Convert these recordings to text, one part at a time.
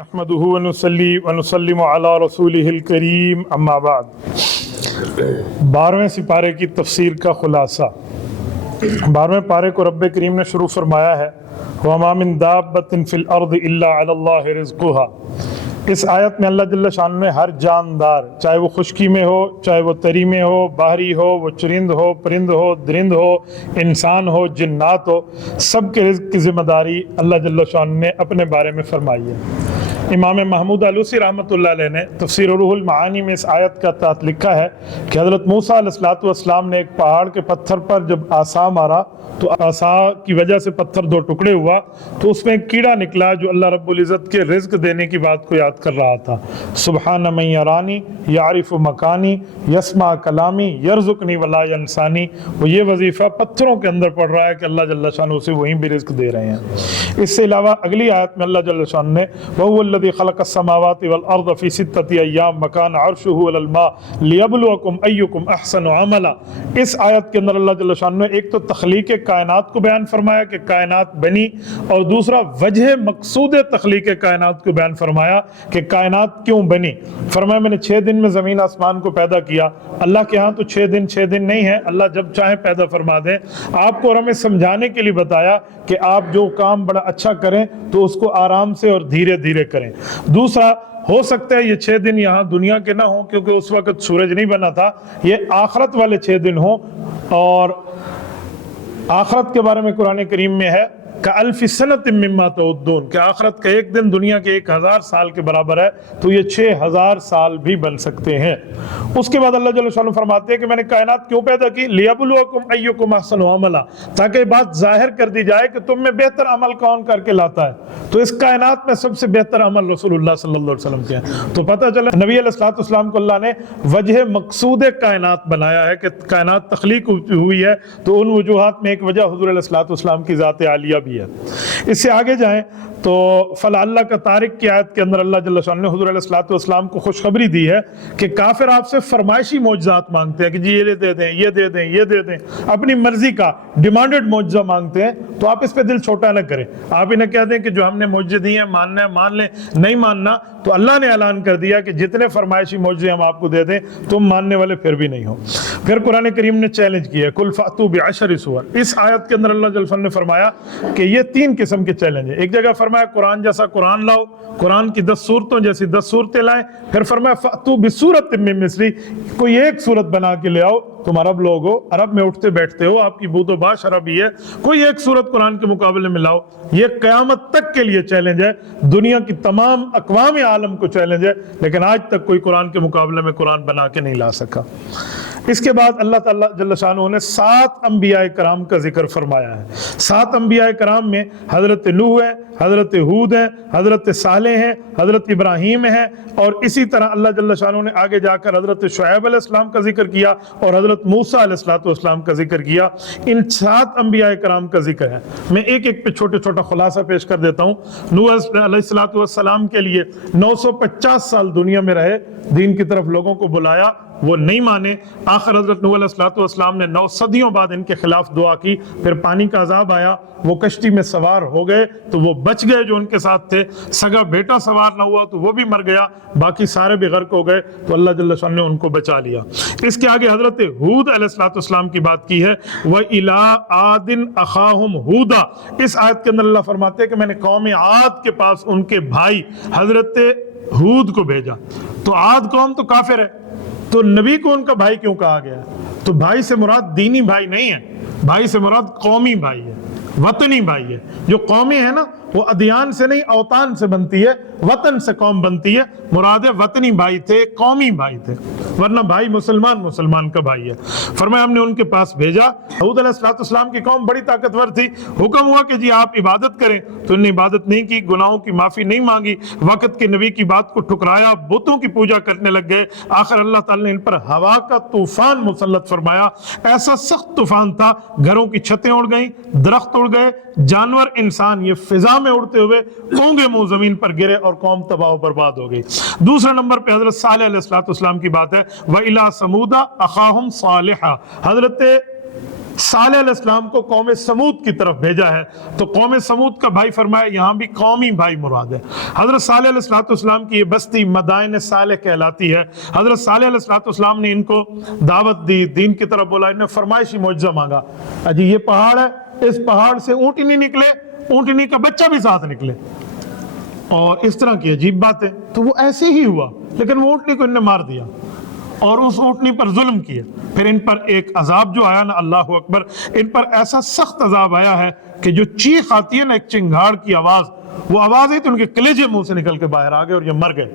نحمده ونصلي ونسلم على رسوله الکریم اما بعد 12ویں سپارے کی تفسیر کا خلاصہ 12ویں پارے کو رب کریم نے شروع فرمایا ہے وَمَا مِن دَابَّةٍ فِي الْأَرْضِ إِلَّا عَلَى اللَّهِ رِزْقُهَا۔ اس آیت میں اللہ جل شان نے ہر جاندار، چاہے وہ خشکی میں ہو، چاہے وہ تری میں ہو، باہری ہو، وہ چرند ہو، پرند ہو، درند ہو، انسان ہو، جنات ہو، سب کے رزق کی ذمہ داری اللہ جل شان نے اپنے بارے میں فرمائی ہے۔ امام محمود آلوسی رحمۃ اللہ علیہ نے تفسیر روح المعانی میں اس آیت کا تحت لکھا ہے کہ حضرت موسیٰ علیہ السلام نے ایک پہاڑ کے پتھر پر جب عصا مارا تو عصا کی وجہ سے پتھر دو ٹکڑے ہوا تو اس میں ایک کیڑا نکلا جو اللہ رب العزت کے رزق دینے کی بات کو یاد کر رہا تھا۔ سبحان من یرانی یعرف مکانی یسمع کلامی یرزقنی ولا ینسانی۔ وہ یہ وظیفہ پتھروں کے اندر پڑھ رہا ہے کہ اللہ جل شانہ اسے وہیں بھی رزق دے رہے ہیں۔ اس سے علاوہ اگلی آیت میں اللہ جل شانہ نے وَهُوَ الَّذِي خَلَقَ السَّمَاوَاتِ وَالْأَرْضَ فِي سِتَّةِ أَيَّامٍ وَكَانَ عَرْشُهُ عَلَى الْمَاءِ لِيَبْلُوَكُمْ أَيُّكُمْ أَحْسَنُ عَمَلًا۔ اس آیت کے اندر اللہ جل شانہ نے ایک تو تخلیق کائنات کو بیان فرمایا کہ کائنات بنی، اور دوسرا وجہ مقصود تخلیق کائنات کو بیان فرمایا کہ کائنات کیوں بنی۔ فرمایا میں نے 6 دن میں زمین آسمان کو پیدا کیا۔ اللہ کے ہاں تو 6 دن نہیں ہے، اللہ جب چاہے پیدا فرما دیں۔ آپ کو اور ہمیں سمجھانے کے لیے بتایا کہ آپ جو کام بڑا اچھا کریں تو اس کو آرام سے اور دھیرے دھیرے کریں۔ دوسرا، ہو سکتا ہے یہ 6 دن یہاں دنیا کے نہ ہوں کیونکہ اس وقت سورج نہیں بنا تھا، یہ آخرت والے 6 دن ہوں، اور آخرت کے بارے میں قرآن کریم میں ہے کَأَلْفِ سَنَةٍ مِّمَّا تَعُدُّونَ کہ آخرت کا ایک دن دنیا کے 1000 سال کے برابر ہے، تو یہ 6000 سال بھی بن سکتے ہیں۔ اس کے بعد اللہ جل شانہ فرماتے ہیں کہ میں نے کائنات کیوں پیدا کی؟ لِيَبْلُوَكُمْ أَيُّكُمْ أَحْسَنُ عَمَلًا، تاکہ بات ظاہر کر دی جائے کہ تم میں بہتر عمل کون کر کے لاتا ہے۔ تو اس کائنات میں سب سے بہتر عمل رسول اللہ صلی اللہ علیہ وسلم کے ہیں۔ تو پتہ چلا نبی علیہ السلام کو اللہ نے وجہ مقصود کائنات بنایا ہے کہ کائنات تخلیق ہوئی ہے، تو ان وجوہات میں ایک وجہ حضور علیہ السلام کی ذات عالیہ بھی ہے۔ اس سے آگے جائیں تو فَلَعَلَّكَ کا طارق کی آیت کے اندر اللہ جل شانہ نے حضور علیہ السلام کو خوشخبری دی ہے کہ کافر آپ سے فرمائشی معجزات مانگتے ہیں کہ جی یہ دے دیں، یہ دے دیں، یہ دے دیں، اپنی مرضی کا ڈیمانڈڈ معجزہ مانگتے ہیں، تو آپ اس پہ دل چھوٹا نہ کریں۔ آپ انہیں کہہ دیں کہ جو ہم نے معجزے دی ہیں ماننا ہے مان لیں، نہیں ماننا تو اللہ نے اعلان کر دیا کہ جتنے فرمائشی معجزے ہم آپ کو دے دیں تم ماننے والے پھر بھی نہیں ہو۔ پھر قرآن کریم نے چیلنج کیا ہے قُلْ فَأْتُوا بِعَشْرِ سُوَرٍ۔ اس آیت کے اندر اللہ جل شانہ نے فرمایا کہ یہ 3 قسم کے چیلنج ہیں۔ ایک جگہ فرمایا قرآن جیسا قرآن لاؤ، قرآن کی 10 صورتوں جیسی 10 صورتیں لائیں۔ پھر فرمایا فَأْتُوا بِسُورَةٍ مِّن مِّثْلِهِ، کوئی ایک صورت بنا کے لے آؤ۔ تم عرب لوگ ہو، عرب میں اٹھتے بیٹھتے ہو، آپ کی بود و باش عربی ہے، کوئی ایک صورت قرآن کے مقابلے میں لاؤ۔ یہ قیامت تک کے لیے چیلنج ہے، دنیا کی تمام اقوام عالم کو چیلنج ہے، لیکن آج تک کوئی قرآن کے مقابلے میں قرآن بنا کے نہیں لا سکا۔ اس کے بعد اللہ تعالیٰ جل شانہ نے 7 انبیاء کرام کا ذکر فرمایا ہے۔ 7 انبیاء کرام میں حضرت نوح ہیں، حضرت ہود ہیں، حضرت صالح ہیں، حضرت ابراہیم ہیں، اور اسی طرح اللہ جل شانہ نے آگے جا کر حضرت شعیب علیہ السلام کا ذکر کیا اور حضرت موسیٰ علیہ السلام کا ذکر کیا۔ ان 7 انبیاء کرام کا ذکر ہے۔ میں ایک ایک پہ چھوٹا چھوٹا خلاصہ پیش کر دیتا ہوں۔ نوح علیہ السلام کے لیے 950 سال دنیا میں رہے، دین کی طرف لوگوں کو بلایا، وہ نہیں مانے۔ آخر حضرت نوح علیہ السلام نے 9 صدیوں بعد ان کے خلاف دعا کی، پھر پانی کا عذاب آیا، وہ کشتی میں سوار ہو گئے تو وہ بچ گئے جو ان کے ساتھ تھے، سگا بیٹا سوار نہ ہوا تو وہ بھی مر گیا، باقی سارے بھی غرق ہو گئے، تو اللہ جل شانہ نے ان کو بچا لیا۔ اس کے آگے حضرت ہود علیہ السلام کی بات کی ہے، وَإِلَىٰ عَادٍ أَخَاهُمْ هُودًا۔ اس آیت کے اندر اللہ فرماتے ہیں کہ میں نے قوم عاد کے پاس ان کے بھائی حضرت ہود کو بھیجا۔ تو عاد قوم تو کافر ہے، تو نبی کو ان کا بھائی کیوں کہا گیا ہے؟ تو بھائی سے مراد دینی بھائی نہیں ہے، بھائی سے مراد قومی بھائی ہے، وطنی بھائی ہے۔ جو قومی ہے نا وہ ادیان سے نہیں اوطان سے بنتی ہے، وطن سے قوم بنتی ہے، مراد وطنی بھائی تھے، قومی بھائی تھے، ورنہ بھائی مسلمان کا بھائی ہے۔ فرمایا ہم نے ان کے پاس بھیجا۔ ہود علیہ السلام کی قوم بڑی طاقتور تھی، حکم ہوا کہ جی آپ عبادت کریں، تو انہوں نے عبادت نہیں کی، گناہوں کی معافی نہیں مانگی، وقت کے نبی کی بات کو ٹھکرایا، بتوں کی پوجا کرنے لگ گئے۔ آخر اللہ تعالیٰ نے ان پر ہوا کا طوفان مسلط فرمایا، ایسا سخت طوفان تھا، گھروں کی چھتیں اڑ گئیں، درخت اڑ گئے، جانور انسان یہ فضا میں اڑتے ہوئے کونگے منہ زمین پر گرے اور قوم تباہ و برباد ہو گئی۔ دوسرے نمبر پہ حضرت صالح علیہ السلام کی بات ہے، وَإِلَىٰ ثَمُودَ أَخَاهُمْ صَالِحًا۔ حضرت صالح علیہ السلام کو قوم سمود کی طرف بھیجا ہے، تو قوم سمود کا بھائی فرمایا یہاں بھی قومی بھائی مراد ہے۔ حضرت صالح علیہ السلام کی یہ بستی مدائن صالح کہلاتی ہے۔ حضرت صالح علیہ السلام نے ان کو دعوت دی، دین کی طرف بولا، انہیں فرمائشی معجزہ مانگا، یہ پہاڑ ہے، اس پہاڑ سے اونٹنی نکلے، اونٹنی کا بچہ بھی ساتھ نکلے، اور اس طرح کی عجیب بات ہے۔ تو وہ ایسے ہی ہوا، لیکن وہ اونٹنی کو انہیں مار دیا اور اس اونٹنی پر ظلم کیا۔ پھر ان پر ایک عذاب جو آیا نا، اللہ اکبر، ان پر ایسا سخت عذاب آیا ہے کہ جو چیخ آتی ہے نا، ایک چنگھاڑ کی آواز، وہ آواز ہی تو ان کے کلیجے منہ سے نکل کے باہر آ گئے اور یہ مر گئے۔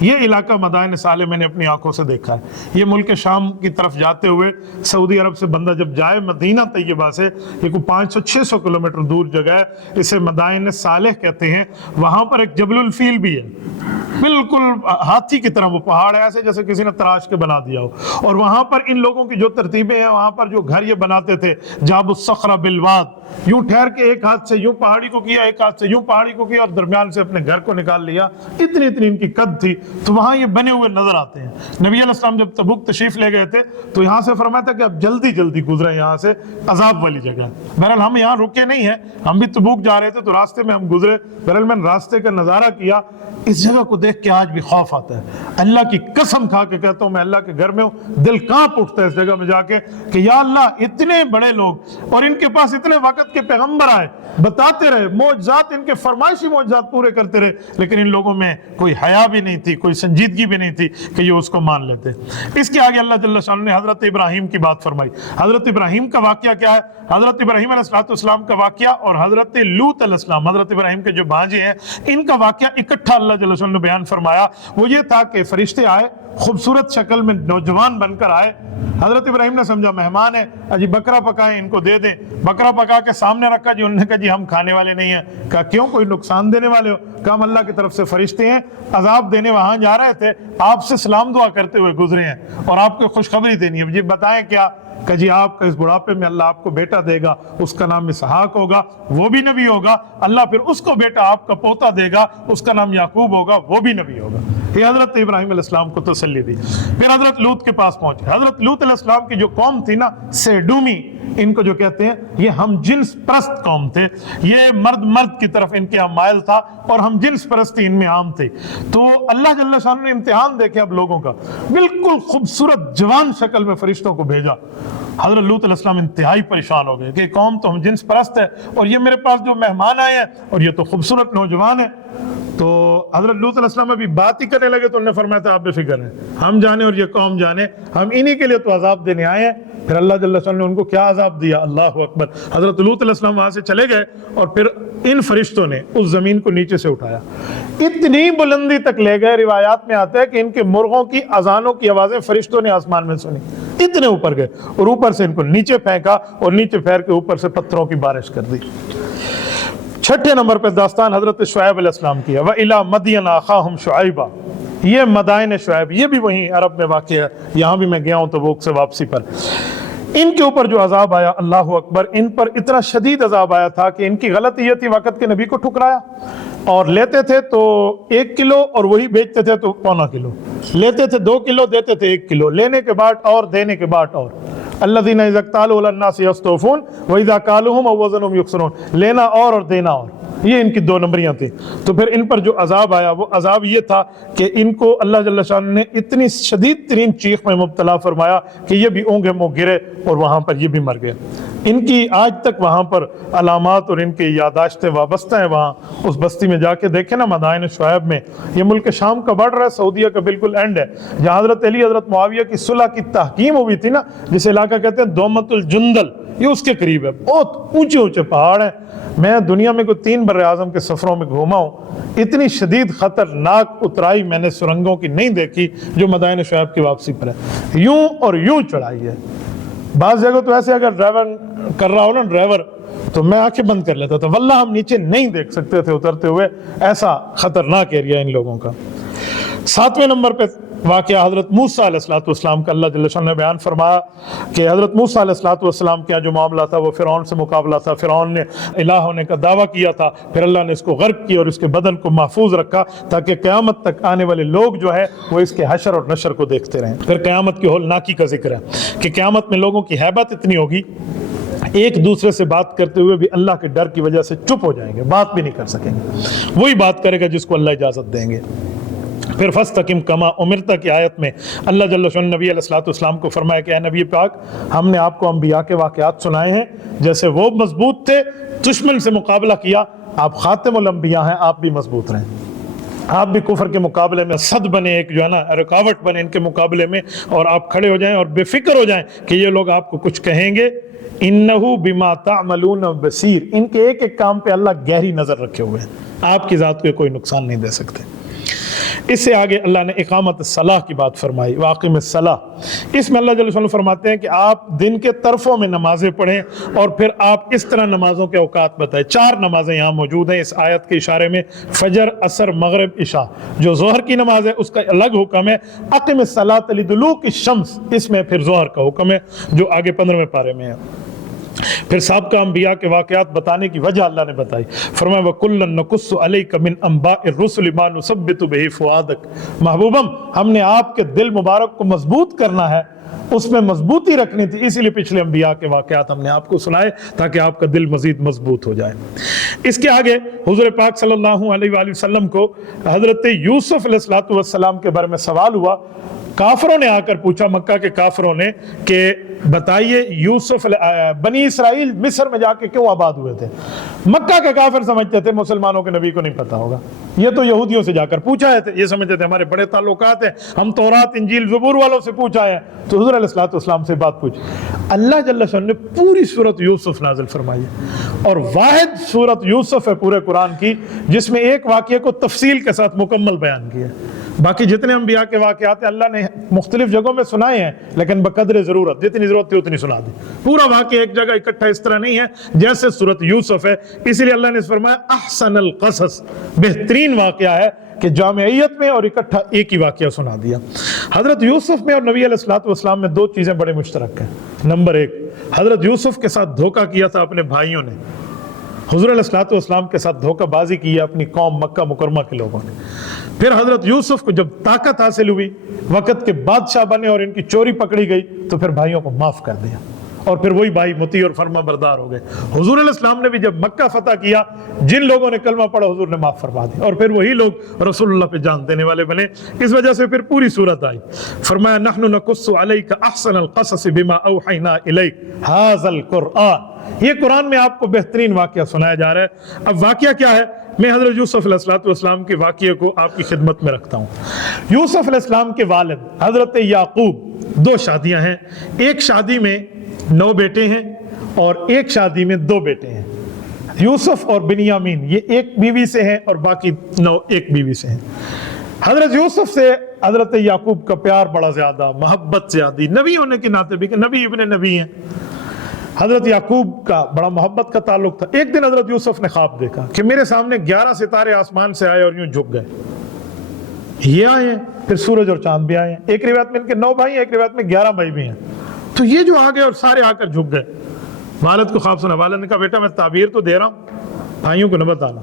یہ علاقہ مدائن صالح میں نے اپنی آنکھوں سے دیکھا ہے۔ یہ ملک شام کی طرف جاتے ہوئے سعودی عرب سے بندہ جب جائے مدینہ طیبہ سے، یہ کوئی 500-600 کلومیٹر دور جگہ ہے، اسے مدائن صالح کہتے ہیں۔ وہاں پر ایک جبل الفیل بھی ہے، بالکل ہاتھی کی طرح وہ پہاڑ ہے، ایسے جیسے کسی نے تراش کے بنا دیا ہو۔ اور وہاں پر ان لوگوں کی جو ترتیبیں ہیں، وہاں پر جو گھر یہ بناتے تھے، جاب الصخر بالواد، یوں ٹھہر کے ایک ہاتھ سے یوں پہاڑی کو کیا، ایک ہاتھ سے یوں پہاڑی کو کیا، اور درمیان سے اپنے گھر کو نکال لیا، اتنی ان کی قد تھی۔ تو وہاں یہ بنے ہوئے نظر آتے ہیں۔ نبی علیہ السلام جب تبوک تشریف لے گئے تھے تو یہاں سے فرمایا تھا کہ اب جلدی جلدی گزرے یہاں سے، عذاب والی جگہ۔ بہرحال ہم یہاں رکے نہیں ہیں، ہم بھی تبوک جا رہے تھے تو راستے میں ہم گزرے۔ بہرحال میں نے راستے کا نظارہ کیا، اس جگہ کو دیکھ کے آج بھی خوف آتا ہے۔ اللہ کی قسم کھا کے کہتا ہوں، میں اللہ کے گھر میں ہوں، دل کانپ اٹھتا ہے اس جگہ میں جا کے کہ یا اللہ، اتنے بڑے لوگ اور ان کے پاس اتنے وقت کے پیغمبر آئے، بتاتے رہے معجزات، ان کے فرمائشی معجزات پورے کرتے رہے، لیکن ان لوگوں میں کوئی حیا بھی نہیں تھی، کوئی سنجیدگی بھی نہیں تھی کہ یہ اس کو مان لیتے۔ اس کے آگے اللہ جل شانہ نے حضرت ابراہیم کی بات فرمائی۔ حضرت ابراہیم کا واقعہ کیا ہے؟ حضرت ابراہیم علیہ السلام کا واقعہ اور حضرت لوط علیہ السلام، حضرت ابراہیم کے جو بھانجے ہیں، ان کا واقعہ اکٹھا اللہ جل شانہ نے بیان فرمایا۔ وہ یہ تھا کہ فرشتے آئے، خوبصورت شکل میں نوجوان بن کر آئے۔ حضرت ابراہیم نے سمجھا مہمان ہے، جی بکرا پکائیں، ان کو دے دیں۔ بکرا پکا کے سامنے رکھا، جی انہوں نے کہا جی ہم کھانے والے نہیں ہیں۔ کہا کیوں، کوئی نقصان دینے والے ہو؟ کہا ہم اللہ کی طرف سے فرشتے ہیں، عذاب دینے وہاں جا رہے تھے، آپ سے سلام دعا کرتے ہوئے گزرے ہیں اور آپ کو خوشخبری دینی ہے۔ جی بتائیں کیا؟ کہ جی آپ کا اس بڑھاپے میں اللہ آپ کو بیٹا دے گا، اس کا نام اسحاق ہوگا، وہ بھی نبی ہوگا۔ اللہ پھر اس کو بیٹا آپ کا پوتا دے گا، اس کا نام یعقوب ہوگا، وہ بھی نبی ہوگا۔ یہ حضرت ابراہیم علیہ السلام کو تسلی دی۔ پھر حضرت لوط کے پاس پہنچے۔ حضرت لوط علیہ السلام کی جو قوم تھی نا، سیڈومی ان کو جو کہتے ہیں، یہ ہم جنس پرست قوم تھے۔ یہ مرد کی طرف ان کے یہاں مائل تھا اور ہم جنس پرستی ان میں عام تھے۔ تو اللہ جل شانہ نے امتحان دیکھے اب لوگوں کا، بالکل خوبصورت جوان شکل میں فرشتوں کو بھیجا۔ حضرت لوط علیہ السلام انتہائی پریشان ہو گئے کہ قوم تو ہم جنس پرست ہے اور یہ میرے پاس جو مہمان آئے ہیں اور یہ تو خوبصورت نوجوان ہے۔ تو حضرت لوط علیہ السلام ابھی بات ہی کرنے لگے تو انہوں نے فرمایا تھا آپ بے فکر ہیں، ہم جانے اور یہ قوم جانے، ہم انہی کے لیے تو عذاب دینے آئے ہیں۔ پھر اللہ جل شانہ نے ان کو کیا عذاب دیا، اللہ اکبر۔ حضرت لوط علیہ السلام وہاں سے چلے گئے اور پھر ان فرشتوں نے اس زمین کو نیچے سے اٹھایا، اتنی بلندی تک لے گئے، روایات میں آتا ہے کہ ان کے مرغوں کی اذانوں کی آوازیں فرشتوں نے آسمان میں سنی، اتنے اوپر گئے اور اوپر سے ان کو نیچے پھینکا اور نیچے پھیر کے اوپر سے پتھروں کی بارش کر دی۔ چھٹے نمبر پہ داستان حضرت شعیب علیہ السلام کی ہے، وَإِلَىٰ مَدْيَنَ أَخَاهُمْ شُعَيْبًا۔ یہ مدائن شعیب، یہ بھی وہیں عرب میں واقع ہے، یہاں بھی میں گیا ہوں تبوک سے واپسی پر۔ ان کے اوپر جو عذاب آیا، اللہ اکبر، ان پر اتنا شدید عذاب آیا تھا کہ ان کی غلطی یہ تھی وقت کے نبی کو ٹھکرایا، اور لیتے تھے تو 1 کلو اور وہی بیچتے تھے تو 1.25 کلو، لیتے تھے 2 کلو دیتے تھے 1 کلو، لینے کے بعد اور دینے کے بعد اور۔ الذین اذا اکتالوا علی الناس یستوفون واذا کالوہم او وزنہم یخسرون، لینا اور دینا اور، یہ ان کی 2 نمبریاں تھیں۔ تو پھر ان پر جو عذاب آیا وہ عذاب یہ تھا کہ ان کو اللہ جل شانہ نے اتنی شدید ترین چیخ میں مبتلا فرمایا کہ یہ بھی اونگے منہ گرے اور وہاں پر یہ بھی مر گئے۔ ان کی آج تک وہاں پر علامات اور ان کی یاداشتیں وابستہ ہیں۔ وہاں اس بستی میں جا کے دیکھیں نا، مدائن شعیب میں، یہ ملک شام کا بڑھ رہا ہے، سعودیہ کا بالکل اینڈ ہے، جہاں حضرت علی حضرت معاویہ کی صلح کی تحکیم ہوئی تھی نا، جس علاقہ کہتے ہیں دومت الجندل، یہ اس کے قریب ہے، بہت اونچے اونچے پہاڑ ہیں۔ میں دنیا میں کوئی 3 بر اعظم کے سفروں میں گھوما ہوں، اتنی شدید خطرناک اترائی میں نے سرنگوں کی نہیں دیکھی جو مدائن شعیب کی واپسی پر ہے، یوں اور یوں چڑھائی ہے۔ بعض جگہ تو ایسے اگر ڈرائیور کر رہا ہو نا ڈرائیور، تو میں آنکھیں بند کر لیتا تھا، واللہ ہم نیچے نہیں دیکھ سکتے تھے اترتے ہوئے، ایسا خطرناک ایریا ان لوگوں کا۔ 7ویں نمبر پہ واقعہ حضرت موسیٰ علیہ السلام کا اللہ جل شانہ نے بیان فرمایا کہ حضرت موسیٰ علیہ السلام کا جو معاملہ تھا وہ فرعون سے مقابلہ تھا۔ فرعون نے الہ ہونے کا دعویٰ کیا تھا، پھر اللہ نے اس کو غرق کیا اور اس کے بدن کو محفوظ رکھا تاکہ قیامت تک آنے والے لوگ جو ہے وہ اس کے حشر اور نشر کو دیکھتے رہیں۔ پھر قیامت کی ہولناکی کا ذکر ہے کہ قیامت میں لوگوں کی ہیبت اتنی ہوگی ایک دوسرے سے بات کرتے ہوئے بھی اللہ کے ڈر کی وجہ سے چپ ہو جائیں گے، بات بھی نہیں کر سکیں گے، وہی بات کرے گا جس کو اللہ اجازت دیں گے۔ پھر فَاسْتَقِمْ كَمَا أُمِرْتَ کی آیت میں اللہ جل شان نبی علیہ الصلوۃ والسلام کو فرمایا کہ اے نبی پاک، ہم نے آپ کو انبیاء کے واقعات سنائے ہیں، جیسے وہ مضبوط تھے، دشمن سے مقابلہ کیا، آپ خاتم الانبیاء ہیں، آپ بھی مضبوط رہیں، آپ بھی کفر کے مقابلے میں صد بنے، ایک جو ہے نا رکاوٹ بنے ان کے مقابلے میں، اور آپ کھڑے ہو جائیں اور بے فکر ہو جائیں کہ یہ لوگ آپ کو کچھ کہیں گے۔ اِنَّهُ بِمَا تَعْمَلُونَ بَصِيرٌ، ان کے ایک ایک کام پہ اللہ گہری نظر رکھے ہوئے ہیں، آپ کی ذات کو کوئی نقصان نہیں دے سکتے۔ اس سے آگے اللہ نے اقامت الصلاح کی بات فرمائی، واقم الصلاح، اس میں اللہ جل شانہ فرماتے ہیں کہ آپ دن کے طرفوں میں نمازیں پڑھیں، اور پھر آپ اس طرح نمازوں کے اوقات بتائیں۔ 4 نمازیں یہاں موجود ہیں اس آیت کے اشارے میں، فجر، عصر، مغرب، عشاء۔ جو ظہر کی نماز ہے اس کا الگ حکم ہے، اقم الصلاۃ لدلوک الشمس، اس میں پھر ظہر کا حکم ہے جو آگے 15ویں پارے میں ہے۔ پھر سابقہ انبیاء کے واقعات بتانے کی وجہ اللہ نے بتائی، فرمایا وَكُلًّا نَقُصُّ عَلَيْكَ مِنْ أَنْبَاءِ الرُّسُلِ مَا نُثَبِّتُ بِهِ فُؤَادَكَ، محبوبم ہم نے آپ کے دل مبارک کو مضبوط کرنا ہے، اس میں مضبوطی رکھنی تھی، اسی لیے پچھلے انبیاء کے واقعات ہم نے آپ کو سنائے تاکہ آپ کا دل مزید مضبوط ہو جائے۔ اس کے آگے حضور پاک صلی اللہ علیہ وآلہ وسلم کو حضرت یوسف علیہ السلام کے بارے میں سوال ہوا، کافروں نے آ کر پوچھا، مکہ کے کافروں نے، کہ بتائیے یوسف بنی اسرائیل مصر میں جا کے کیوں آباد ہوئے تھے؟ مکہ کے کافر سمجھتے تھے مسلمانوں کے نبی کو نہیں پتا ہوگا، یہ تو یہودیوں سے جا کر پوچھا ہے، یہ سمجھتے تھے ہمارے بڑے تعلقات ہیں، ہم تورات انجیل زبور والوں سے پوچھا ہے، تو حضور علیہ السلام سے بات پوچھی۔ اللہ جل شانہ نے پوری سورت یوسف نازل فرمائی ہے، اور واحد سورت یوسف ہے پورے قرآن کی جس میں ایک واقعے کو تفصیل کے ساتھ مکمل بیان کیا ہے۔ باقی جتنے انبیاء کے واقعات ہیں اللہ نے مختلف جگہوں میں سنائے ہیں، لیکن بقدر ضرورت، جتنی ضرورت تھی اتنی سنا دی، پورا واقعہ ایک جگہ اکٹھا اس طرح نہیں ہے جیسے سورت یوسف ہے۔ اسی لیے اللہ نے فرمایا احسن القصص، بہترین واقعہ ہے کہ جامعیت میں اور اکٹھا ایک ہی واقعہ سنا دیا۔ حضرت یوسف میں اور نبی علیہ السلام میں 2 چیزیں بڑے مشترک ہیں۔ نمبر 1، حضرت یوسف کے ساتھ دھوکہ کیا تھا اپنے بھائیوں نے، حضور علیہ السلام کے ساتھ دھوکہ بازی کی ہے اپنی قوم مکہ مکرمہ کے لوگوں نے۔ پھر حضرت یوسف کو جب طاقت حاصل ہوئی، وقت کے بادشاہ بنے اور ان کی چوری پکڑی گئی، تو پھر بھائیوں کو معاف کر دیا، اور پھر وہی بھائی مطیع اور فرما بردار ہو گئے۔ حضور علیہ السلام نے بھی جب مکہ فتح کیا، جن لوگوں نے کلمہ پڑھا حضور نے معاف فرما دیا، اور پھر وہی لوگ رسول اللہ پہ جان دینے والے بنے۔ اس وجہ سے پھر پوری صورت آئی، فرمایا نحن نقص علیک احسن القصص بما اوحینا الیک ھذا القرآن، یہ قرآن میں آپ کو بہترین واقعہ سنایا جا رہا ہے۔ اب واقعہ کیا ہے؟ میں حضرت یوسف علیہ السلام کے واقعے کو آپ کی خدمت میں رکھتا ہوں۔ یوسف علیہ السلام کے والد حضرت یعقوب 2 شادیاں ہیں، ایک شادی میں 9 بیٹے ہیں اور ایک شادی میں 2 بیٹے ہیں، یوسف اور بنیامین، یہ ایک بیوی سے ہیں اور باقی 9 ایک بیوی سے ہیں۔ حضرت یوسف سے حضرت یعقوب کا پیار بڑا زیادہ، محبت زیادہ، نبی ہونے کے ناطے بھی کہ نبی ابن نبی ہیں، حضرت یعقوب کا بڑا محبت کا تعلق تھا۔ ایک دن حضرت یوسف نے خواب دیکھا کہ میرے سامنے 11 ستارے آسمان سے آئے اور یوں جھک گئے، یہ آئے ہیں، پھر سورج اور چاند بھی آئے ہیں، ایک روایت میں ان کے 9 بھائی ہیں، ایک روایت میں 11 بھائی بھی ہیں، تو یہ جو آ گئے اور سارے آ کر جھک گئے۔ والد کو خواب سنا، والد نے کہا بیٹا میں تعبیر تو دے رہا ہوں، بھائیوں کو نہ بتانا،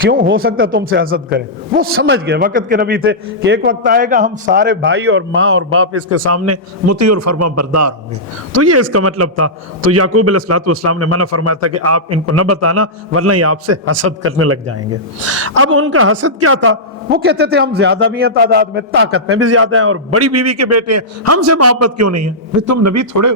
کیوں ہو سکتا ہے تم سے حسد کریں۔ وہ سمجھ گئے، وقت کے نبی تھے، کہ ایک وقت آئے گا ہم سارے بھائی اور ماں اور باپ اس کے سامنے مطیع اور فرما بردار ہوں گے، تو یہ اس کا مطلب تھا۔ تو یعقوب علیہ السلام نے منع فرمایا تھا کہ آپ ان کو نہ بتانا ورنہ یہ آپ سے حسد کرنے لگ جائیں گے۔ اب ان کا حسد کیا تھا؟ وہ کہتے تھے ہم زیادہ بھی ہیں تعداد میں، طاقت میں بھی زیادہ ہیں، اور بڑی بیوی کے بیٹے ہیں، ہم سے محبت کیوں نہیں ہے؟ تم نبی تھوڑے ہو،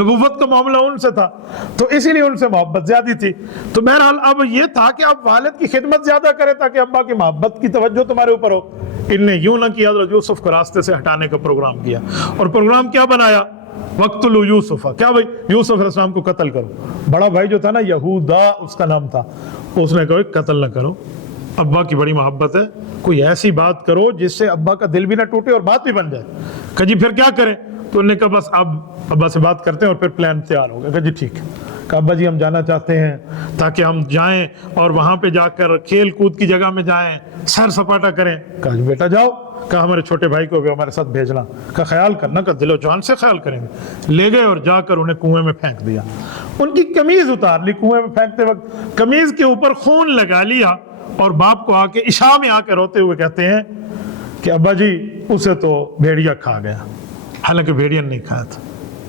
نبوت کا معاملہ ان سے تھا، تو اسی لیے ان سے محبت زیادہ تھی۔ تو بہرحال اب یہ تھا کہ آپ والد کی خدمت زیادہ کریں تاکہ ابا کی محبت کی توجہ تمہارے اوپر ہو۔ ان نے یوں نہ کیا، حضرت یوسف کو راستے سے ہٹانے کا پروگرام کیا، اور پروگرام کیا بنایا؟ وقتلوا یوسف، کیا بھائی یوسف علیہ السلام کو قتل کرو۔ بڑا بھائی جو تھا نا یہودا اس کا نام تھا، اس نے کہا قتل نہ کرو، ابا کی بڑی محبت ہے، کوئی ایسی بات کرو جس سے ابا کا دل بھی نہ ٹوٹے اور بات بھی بن جائے۔ کہ جی پھر کیا کریں؟ تو انہوں نے کہا بس اب ابا سے بات کرتے ہیں، اور پھر پلان تیار ہو گیا کہ جی ٹھیک ہے، کہ ابا جی ہم جانا چاہتے ہیں تاکہ ہم جائیں اور وہاں پہ جا کر کھیل کود کی جگہ میں جائیں، سیر سپاٹا کریں۔ کہا جی بیٹا جاؤ، کہا ہمارے چھوٹے بھائی کو بھی ہمارے ساتھ بھیجنا، کہا خیال کرنا، کہ دل و جان سے خیال کریں گے۔ لے گئے اور جا کر انہیں کنویں میں پھینک دیا، ان کی قمیض اتار لی، کنویں میں پھینکتے وقت قمیض کے اوپر خون لگا لیا، اور باپ کو آ کے عشاء میں آ کے روتے ہوئے کہتے ہیں کہ ابا جی اسے تو بھیڑیا کھا گیا، حالانکہ بھیڑیا نے نہیں کھایا تھا،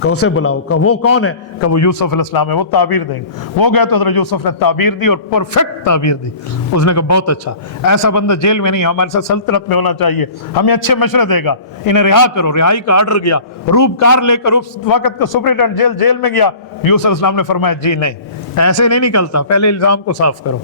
کہ اسے بلاؤ، کہ وہ کون ہے؟ کہ وہ یوسف علیہ السلام ہے، وہ تعبیر دیں گے۔ وہ گیا تو حضرت یوسف نے تعبیر دی اور پرفیکٹ تعبیر دی۔ اس نے کہا بہت اچھا، ایسا بندہ جیل میں نہیں، ہمارے ساتھ سلطنت میں ہونا چاہیے، ہمیں اچھے مشورے دے گا، انہیں رہا کرو۔ رہائی کا آرڈر گیا، روب کار لے کر اس وقت کا سپرنٹینڈنٹ جیل میں گیا۔ یوسف علیہ السلام نے فرمایا جی نہیں، ایسے نہیں نکلتا، پہلے الزام کو صاف کرو،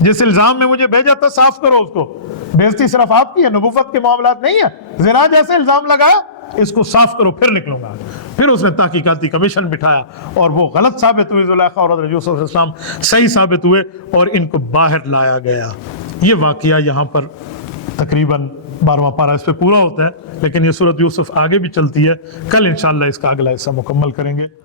جس الزام میں مجھے بھیجا تھا صاف کرو اس کو۔ بےزتی صرف آپ کی ہے، نبوت کے معاملات نہیں ہے۔ زنا جیسے الزام لگایا، اس کو صاف کرو پھر نکلوں گا۔ پھر اس نے تحقیقاتی کمیشن بٹھایا اور وہ غلط ثابت ہوئی، زلیخا اور حضرت یوسف علیہ السلام صحیح ثابت ہوئے اور ان کو باہر لایا گیا۔ یہ واقعہ یہاں پر تقریباً 12واں پارہ اس پہ پورا ہوتا ہے، لیکن یہ سورۃ یوسف آگے بھی چلتی ہے۔ کل انشاءاللہ اس کا اگلا حصہ مکمل کریں گے۔